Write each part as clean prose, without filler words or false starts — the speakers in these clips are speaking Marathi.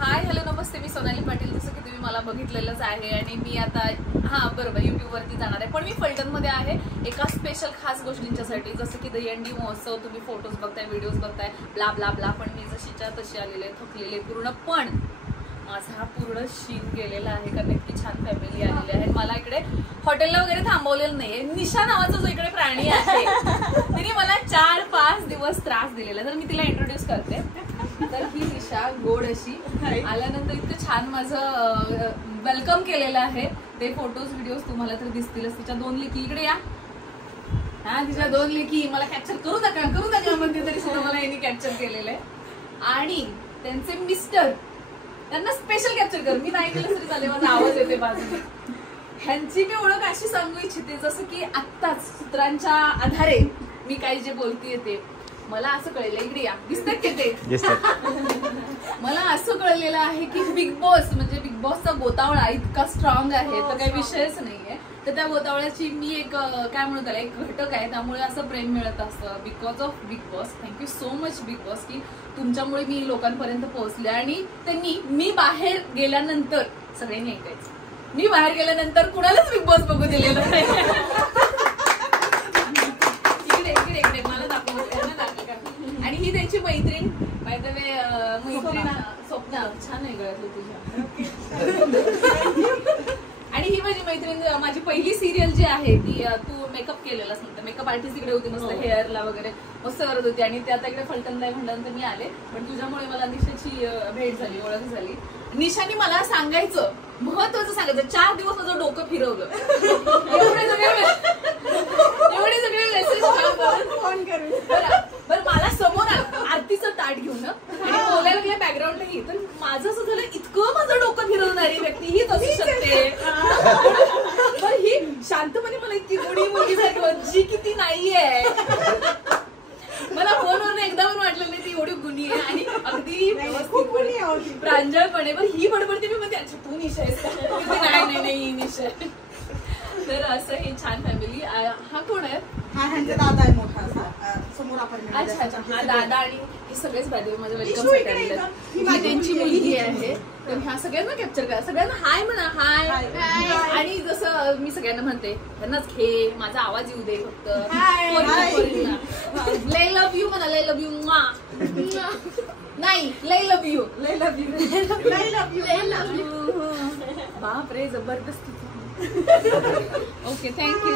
हाय हॅलो नमस्ते, मी सोनाली पाटील. जसं की तुम्ही मला बघितलेलंच आहे आणि मी आता बरोबर युट्यूबवरती जाणार आहे, पण मी फलटणमध्ये आहे एका स्पेशल खास गोष्टींच्यासाठी. जसं की दहीहंडी महोत्सव, तुम्ही फोटोज बघताय, व्हिडिओज बघताय, ब्ला ब्ला ब्ला. पण मी जशीच्या तशी आलेले, थकलेले पूर्ण. पण माझा पूर्ण शीन गेलेला आहे कारण इतकी छान फॅमिली आलेली आहे. मला इकडे हॉटेलला वगैरे थांबवलेलं नाहीये. निशा नावाचा जो इकडे प्राणी आहे तिने मला 4-5 दिवस त्रास दिलेला. तर मी तिला इंट्रोड्यूस करते. तर ही निशा गोड अशी आल्यानंतर इतकं छान माझं वेलकम केलेलं आहे. ते फोटोज व्हिडिओज तुम्हाला तर दिसतीलच. तिच्या 2 लेकी इकडे या. तिच्या 2 लेकी मला कॅप्चर करू नका म्हणते, तरी सुद्धा मला यांनी कॅप्चर केलेलं आहे. आणि त्यांचे मिस्टर, त्यांना स्पेशल कॅप्चर कर. मी नाही केलं तरी चालेल, माझा आवाज येते बाजूला. ह्यांची मी ओळख अशी सांगू इच्छिते, जसं की आत्ताच सूत्रांच्या आधारे मी काही जे बोलतीये ते मला असं कळलेलं. इकडे या, दिसतात की ते मला असं कळलेलं आहे की बिग बॉस म्हणजे बिग बॉसचा गोतावळा इतका स्ट्रॉंग आहे तर काही विषयच नाहीये. तर त्या गोतावळ्याची मी एक काय म्हणू त्याला, एक घटक आहे. त्यामुळे असं प्रेम मिळत असतं because of big boss. Thank you so much big boss की तुमच्यामुळे मी लोकांपर्यंत पोहोचले. आणि त्यांनी मी बाहेर गेल्यानंतर सगळ्यांनी ऐकायचं, मी बाहेर गेल्यानंतर कुणालाच बिग बॉस बघू दिलेलं नाही. इकडे मला दाखव. आणि ही त्यांची मैत्रीण, बाय द वे मैत्रीण स्वप्ना, छान आहे गळ्यातलं तुझ्या. आणि ही माझी मैत्रीण, माझी पहिली सिरियल जी आहे ती तू मेकअप केलेलाच नव्हतं, मेकअप आर्टिस्ट इकडे होती, मस्त हेअरला वगैरे मस्त करत होती. आणि ते आता इकडे फलटणला म्हटल्यानंतर मी आले. पण तुझ्यामुळे मला निशाची भेट झाली, ओळख झाली. निशाने मला सांगायचं, महत्वाचं सांगायचं. 4 दिवस माझं डोकं फिरवलं. एवढे सगळे मेसेज फोन करून बरं मला समोर आरतीचं ताट घेऊन आणि बोलायला लागल्या बॅकग्राऊंडलाही. तर माझं असं झालं, इतकं माझं डोकं फिरवणारी व्यक्ती हीच असू शकते. पण ही शांतपणे मला इतकी गोडी मुलगी सारखी जी किती नाहीये. मला फोनवरून एकदा पण वाटलं नाही ती एवढी गुणी आहे आणि अगदी प्रांजळपणे. पण ही बडबडते, मी म्हणते अच्छा तू निशा आहेस का? नाही निशा. तर असं ही छान फॅमिली. हा कोण आहे? हा ह्यांचा दादा आहे मोठा असा समोर आपण. अच्छा हा दादा. आणि हे सगळेच बाय माझ्या वेलकम साठी. ही त्यांची मुलगी आहे. तर ह्या सगळ्यांना कॅप्चर करा, सगळ्यांना हाय म्हणा. हाय. आणि जसं मी सगळ्यांना म्हणते त्यांनाच घे, माझा आवाज येऊ दे फक्त. लय लव्ह यू म्हणा, लय लव्ह यू. नाही लय लव्ह यू, लय लव्ह यू, लय लव्ह यू, लय लव्ह यू. बापरे जबरदस्त. Okay thank you.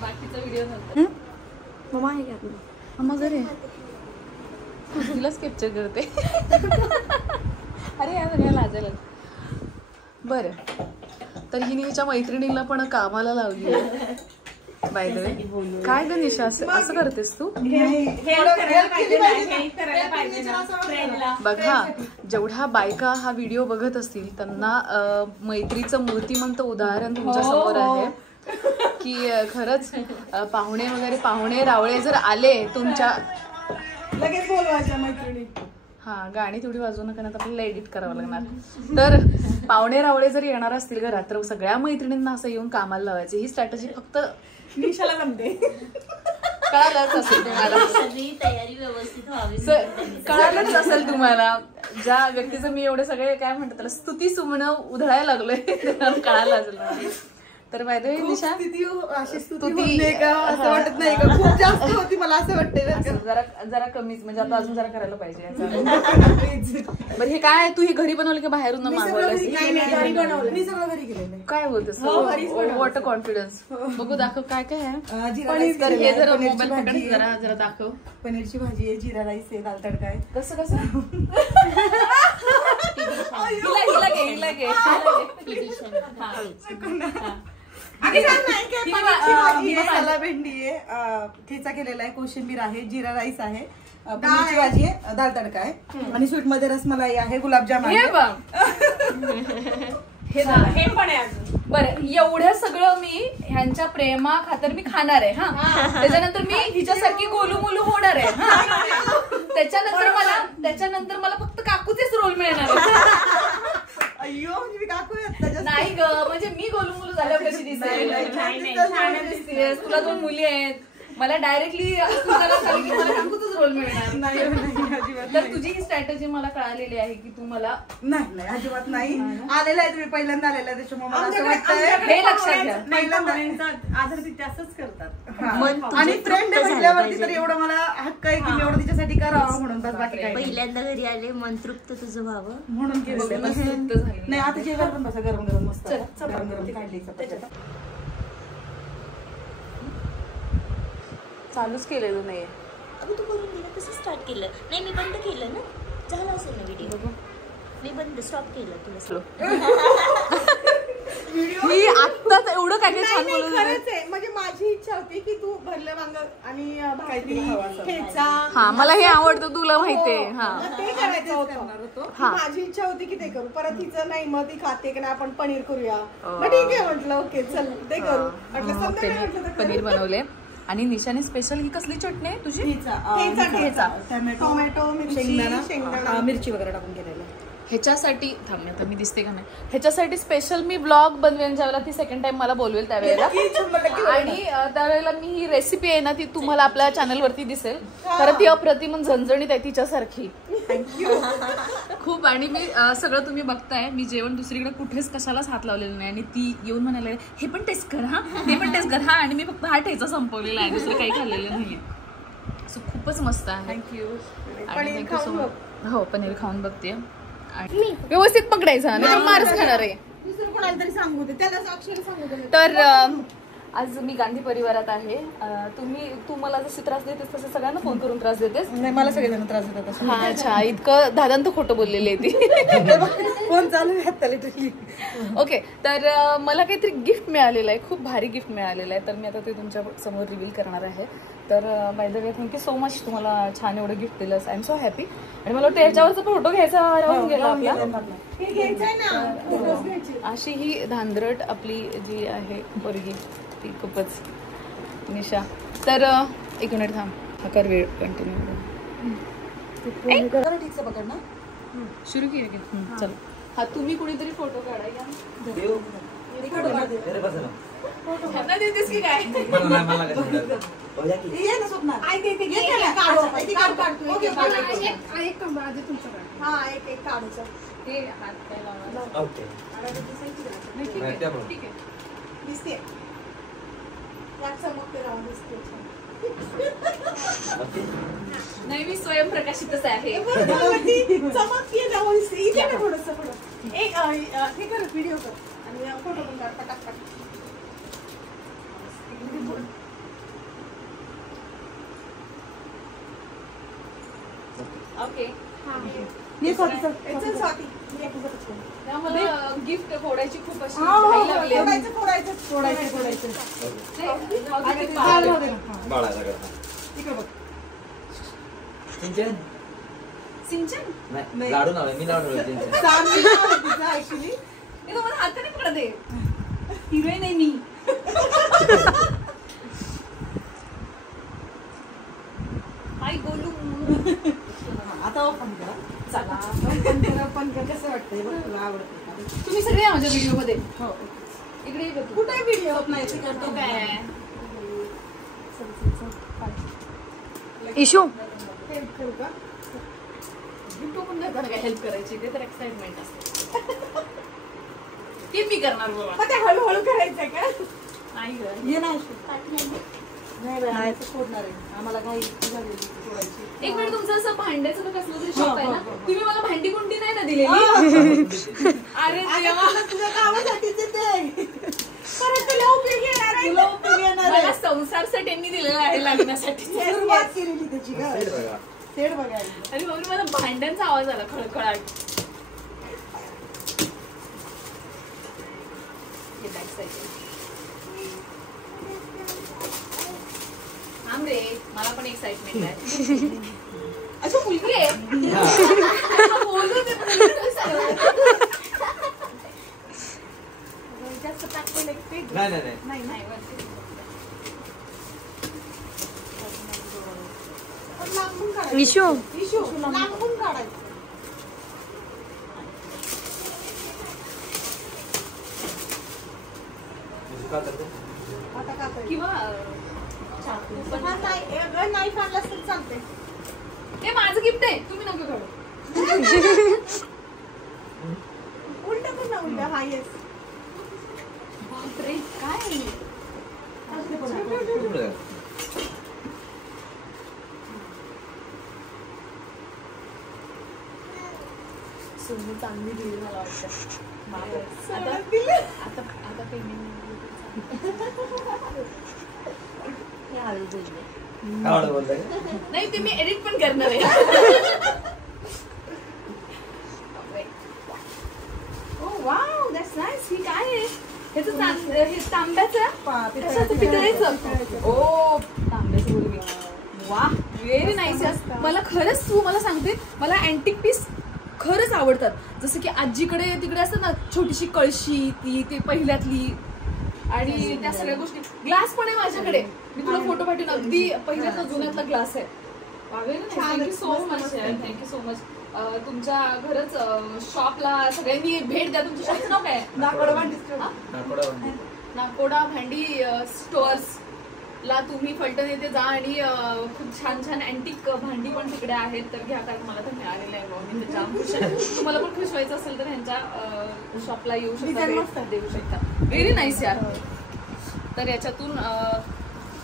बाकीचा व्हिडिओ नंतर. मम्मा आहे का? मम्मा घरी तिलाच कॅप्चर करते. अरे या सगळ्या लाजायला. बरं, तर हिने हिच्या मैत्रिणीला पण कामाला लावली आहे. बाय द वे काय ग निशा असं करतेस तू? बघा, जेवढ्या बायका हा व्हिडिओ बघत असतील त्यांना मैत्रीचं मूर्तिमंत उदाहरण तुमच्या समोर आहे की खरंच पाहुणे वगैरे, पाहुणे रावळे जर आले तुमच्या, लगेच बोलवायच्या मैत्रिणी. गाणी थोडी वाजवू नका, आपल्याला एडिट करावं लागणार. तर पाहुणे रावळे जर येणार असतील घरात तर सगळ्या मैत्रिणींना असं येऊन कामाला लावायचं. ही स्ट्रॅटेजी फक्त निशाला जमते. कळालंच असेल तुम्हाला, सगळी तयारी व्यवस्थित व्हावी. कळालंच असेल तुम्हाला. ज्या व्यक्तीचं मी एवढे सगळे काय म्हणतात त्याला स्तुती सुमणं उधळायला लागलोय कळालं असेल. तर माहिती आहे निशा, स्तुती असं वाटत नाही का? खूप जास्त होती मला असं वाटतं. जरा कमीच, म्हणजे आता अजून जरा करायला पाहिजे. बरं हे काय तू हे घरी बनवलं की बाहेरून मागवलं? मी सगळं घरी केलेलं. काय बोलतेस? What confidence. बघू दाखव काय काय आहे. हे जरा मोबाईल पकड, जरा दाखव. पनीरची भाजी आहे, जिरा राईस आहे, दाल तडका आहे. कसं हिला घे. मसाला भेंडी आहे, ठेचा केलेला आहे, कोशिंबीर आहे, जिरा राईस आहे, पनीरची भाजी आहे, दाल तडका आहे आणि स्वीट मध्ये रसमलाई आहे, गुलाबजाम आहे. हे पण आहे. बरं, एवढं सगळं मी ह्यांच्या प्रेमा खातर मी खाणार आहे. त्याच्यानंतर मी हिच्यासारखी गोलू मोलू होणार आहे. त्याच्यानंतर मला फक्त काकूचेच रोल मिळणार. अय्यो म्हणजे मी काकू नाही ग, म्हणजे मी गोलू मोलू झाल्यावर कशी दिसते? तुला 2 मुली आहेत, मला डायरेक्टली मला काकूचाच रोल मिळणार नाही अजिबात तर तुझी ही स्ट्रॅटेजी मला कळालेली आहे की तू मला नाही अजिबात नाही आलेला आहे. तुम्ही पहिल्यांदा आलेला आहे त्याच्यामुळे मला असं वाटतंय हे लक्षात घ्या. पहिल्यांदा आदर ती जास्तच करतात. आणि फ्रेंड म्हटल्यावरती तर एवढं मला हक्क आहे की मी एवढं तिच्यासाठी करावं म्हणून बस बाकी काही नाही. पहिल्यांदा घरी आले मन तृप्त तुझं व्हावं म्हणून केलेलं आहे. तृप्त झाली. नाही आता जेवायला पण बसा गरम गरम मस्त गरम गरम काढली चपाती. चालूच केलेलं नाहीये. अगं तू करून दिलं कसं स्टार्ट केलं? नाही मी बंद केलं ना, झालं असेल ना व्हिडिओ. मी बंद स्टॉप केलं तुला. मी आत्ताच एवढं काय काय छान बोलत होते. खरंच आहे, म्हणजे माझी इच्छा होती की तू भरलं वांग आणि भाकरी ठेचा. हा मला हे आवडतं तुला माहितीये. हा ते करायचं होतं. माझी इच्छा होती की ते करू. परत हिचं नाही मग ती खाते की नाही आपण पनीर करूया. मग ठीक आहे म्हटलं ओके चल ते करू. म्हटलं संध्याकाळी म्हटलं तर पनीर बनवले. आणि निशाने स्पेशल ही कसली चटणी आहे तुझी? ठेचा टोमॅटो शेंगदाणा मिरची वगैरे टाकून केलेलं. ह्याच्यासाठी थांब आता मी दिसते का नाही, ह्याच्यासाठी स्पेशल मी ब्लॉग बनवेन ज्यावेळेला ती सेकंड टाइम मला बोलवेल त्यावेळेला. आणि त्यावेळेला मी ही रेसिपी आहे ना ती तुम्हाला आपल्या चॅनलवरती दिसेल. कारण ती अप्रतिम झणझणीत आहे तिच्यासारखी. खूप. आणि मी सगळं तुम्ही बघताय, मी जेवण दुसरीकडे कुठेच कशालाच हात लावलेलं नाही. आणि ती येऊन म्हणायला हे पण टेस्ट कर हा, हे पण टेस्ट कर हा. आणि मी फक्त हा ठेचा संपवलेला आहे, दुसरं काही खाल्लेलं नाहीये. सो खूपच मस्त आहे. थँक्यू. हो पनीर खाऊन बघते. व्यवस्थित पकडायचा नाही मारच खाणार आहे. दुसरं कोणाला तरी सांगू दे, त्याला अक्षर सांगू दे. तर आज मी गांधी परिवारात आहे. तू मला जसे त्रास देतेस तसे सगळ्यांना फोन करून त्रास देतेस. नाही मला सगळेजण त्रास देतात. हा अच्छा, इतकं दादांत खोटं बोललेली आहे ती. फोन चालू आहे. ओके, तर मला काहीतरी गिफ्ट मिळालेलं आहे, खूप भारी गिफ्ट मिळालेलं आहे. तर मी आता ते तुमच्या समोर रिव्हील करणार आहे. तर by the way thank you so much, तुम्हाला छान एवढं गिफ्ट दिलंस. I am so happy. आणि मला वाटतं याच्यावरचा फोटो घ्यायचा राहून गेला आपला. हे घ्यायचंय ना. अशी ही धांदरट आपली जी आहे पोरगी ती खूपच निशा. तर एक मिनिट थांब, हा कर वेळ कंटिन्यू. पकड ना सुरू की चल. हा तुम्ही कुणीतरी फोटो काढा या. देतेस की काय? नाही मी स्वयंप्रकाशितच आहे. चमकते थोडस एक हे कर व्हिडिओ कर आणि फोटो पण काढ पटापट. ओके. मला गिफ्ट फोडायची खूप अशी घाई लागली. सिंचन लाडू नाव मी नाव मला हाताने पकडत आहे. हिरोईन आहे मी. काय बोलू आता ओपन करा. चला पण कसं वाटतंय तुला आवडतं? तुम्ही सगळे या माझ्या व्हिडिओ मध्ये. हो इकडे कुठे व्हिडिओ नाही करतो काय इशू हेल्प करू का? हेल्प करायची ते तर एक्साइटमेंट असते. ते मी करणार बाबा. मग ते हळूहळू करायचंय का? नाही ग. ये नाही सोडणार आहे आम्हाला काही सोडायची. एक मिनिट, तुमचं असं भांड्याचं कसलं तरी शॉप आहे ना, तुम्ही मला भांडी कुंडी नाही ना दिलेली? अरे देवा, तुझ्या गावासाठीच ते परत तुला उपयोगी येणार आहे. मला संसार सेट यांनी दिलेला आहे लागण्यासाठी. सुरुवात केलेली त्याची का? सेट बघायला. अरे मग मला भांड्यांचा आवाज आला खळखळाट. थांब रे, मला पण एक्साइटमेंट आहे. अच्छा मुलगी आहे. बोलू दे जास्त टाकलेलं ते नाही लांबून काढायचं. इशू लांबून काढायचं. आता आता का किंवा हा, नाही आणलास तर चालते. हे माझं गिफ्ट आहे, तुम्ही नको काढू. उलट पण ना उलट. हा येस. बापरे काय सोनं चांगली दिली मला वाटतं. आता पेमेंट नाही, ते मी एडिट पण करणार आहे. Wow, that's nice. ही काय आहे? हे तांब्याचं पितळेचं. ओ, तांब्याचं बोलवी. वा, व्हेरी नाईस. मला खरंच, तू मला सांगते, मला अँटिक पीस खरंच आवडतात. जसं की आजीकडे तिकडे असतात ना छोटीशी कळशी, ती ते पहिल्यातली, आणि त्या सगळ्या गोष्टी. ग्लास पण आहे माझ्याकडे, मी तुला फोटो पाठवून. अगदी पहिल्यातला जुन्यातला ग्लास आहे. Thank you so much, thank you so much. तुमच्या खरंच शॉपला सगळ्यांनी भेट द्या. तुमच्या शॉपचं नाव काय? नाकोडा भांडी स्टोअर्स ला तुम्ही फलटण येथे जा आणि खूप छान छान अँटिक भांडी पण तिकडे आहेत. तर घ्या, कारण मला तर मिळालेलं आहे. मी तर जाम खुश आहे. तुम्हाला पण खुश व्हायचं असेल तर ह्यांच्या शॉपला येऊ शकता, देऊ शकता. व्हेरी नाईस यार. तर याच्यातून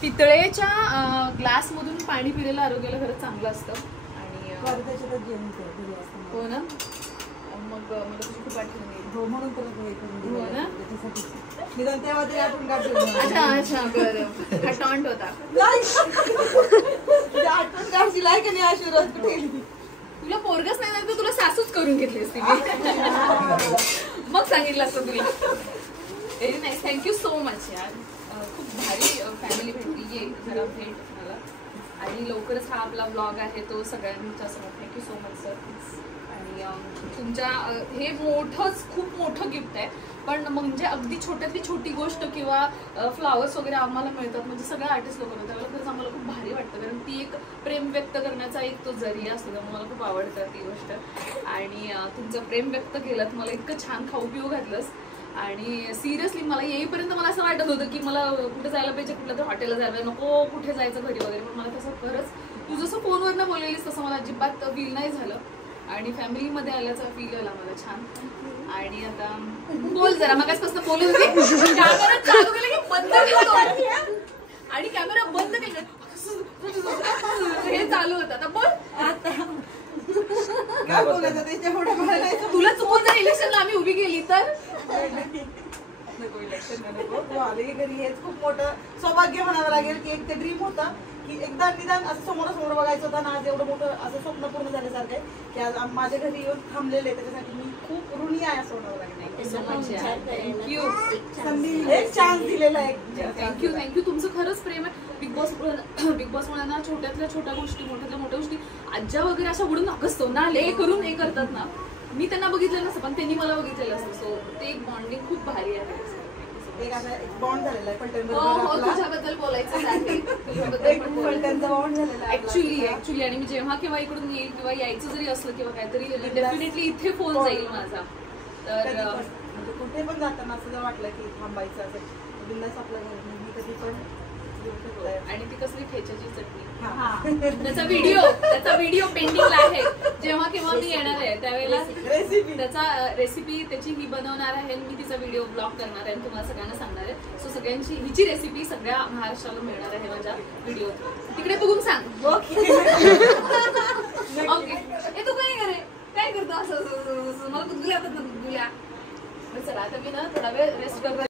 पितळेच्या ग्लास मधून पाणी पिलेलं आरोग्याला खरंच चांगलं असतं. आणि हो ना, मग मला तुझी खूप आठवण येईल. हो, म्हणून हो ना. अच्छा अच्छा, बरं. हा टॉन्ट होता. आठवण काढशील आहे का नाही आशीर्वाद कुठे? तुला पोरगच नाही तर तुला सासूच करून घेतली असती मग सांगितलं असतं तुला. Very nice, thank you so much यार. खूप भारी फॅमिली भेटली. ये जरा भेट मला. आणि लवकरच हा आपला ब्लॉग आहे तो सगळ्यांच्या समोर. Thank you so much sir. आणि तुमच्या हे मोठंच, खूप मोठं गिफ्ट आहे. पण म्हणजे अगदी छोट्यातली छोटी गोष्ट किंवा फ्लावर्स वगैरे आम्हाला मिळतात, म्हणजे सगळे आर्टिस्ट लोक होतात, त्यावेळेला खरंच आम्हाला खूप भारी वाटतं. कारण ती एक प्रेम व्यक्त करण्याचा एक तो जरिया असतो, त्यामुळे मला खूप आवडतं ती गोष्ट. आणि तुमचं प्रेम व्यक्त केलं, मला इतकं छान खाऊ पिऊ घातलंस. आणि सिरियसली मला येईपर्यंत मला असं वाटत होतं की मला कुठे जायला पाहिजे, कुठल्या तर हॉटेलला जायला नको, कुठे जायचं घरी वगैरे. पण मला तसं खरंच तू जसं फोनवरनं बोललेलीस तसं मला अजिबात फील नाही झालं. आणि फॅमिलीमध्ये आल्याचा फील आला मला छान. आणि आता बोल जरा, मगाचपासून बोलत होती, कॅमेरा चालू केलं की बंद करतो आणि कॅमेरा बंद केलं हे चालू होतं. आता बोल. तुला चुकून जर इलेक्शनला आम्ही उभी केली तर हेच खूप मोठं सौभाग्य म्हणावं लागेल की एक ते ड्रीम होता की एकदा निदान असं समोरासमोर बघायचं होतं ना. आज एवढं मोठं असं स्वप्न पूर्ण झाल्यासारखं आहे की आज माझ्या घरी येऊन थांबलेले, त्याच्यासाठी मी खूप ऋणी आहे असं म्हणावं लागेल. थँक्यू, एक चान्स दिलेला आहे. Thank you thank you. तुमचं खरंच प्रेम आहे. बिग बॉस मुलांना छोट्यातल्या छोट्या गोष्टी, मोठ्यातल्या मोठ्या गोष्टी आज्या वगैरे अशा उडून नकसतो ना, ले करून हे करतात ना. मी त्यांना बघितलेलं नसतं पण त्यांनी मला बघितलेलं असतं. सो ते एक बॉन्डिंग खूप भारी आहे. एक असा एक बॉन्ड झालेला आहे फलटण बरोबर. तुझ्याबद्दल बोलायचं आहे, फलटणचा बॉन्ड झालेला आहे ऍक्च्युली. आणि मी जेव्हा केव्हा इकडून येईल किंवा यायचं जरी असलं किंवा काहीतरी, डेफिनेटली इथे फोन जाईल माझा. तर कुठे पण जाताना असं जर वाटलं की थांबायचं असेल बिंदास आपल्या घरी मी कधी पण. आणि ती कसली खेच्याची चटणी, त्याचा व्हिडिओ पेंडिंगला आहे. जेव्हा केव्हा मी येणार आहे त्यावेळेला त्याचा रेसिपी त्याची ही बनवणार आहे. मी तिचा व्हिडिओ ब्लॉग करणार आहे आणि तुम्हाला सगळ्यांना सांगणार आहे. सो सगळ्यांची हिची रेसिपी सगळ्या महाराष्ट्राला मिळणार आहे माझ्या व्हिडिओ. तिकडे बघून सांग. ओके. तू काय करतो असं मला गुदगुल्या होतात ना, गुदगुल्या. चला आता मी ना थोडा वेळ रेस्ट करतो.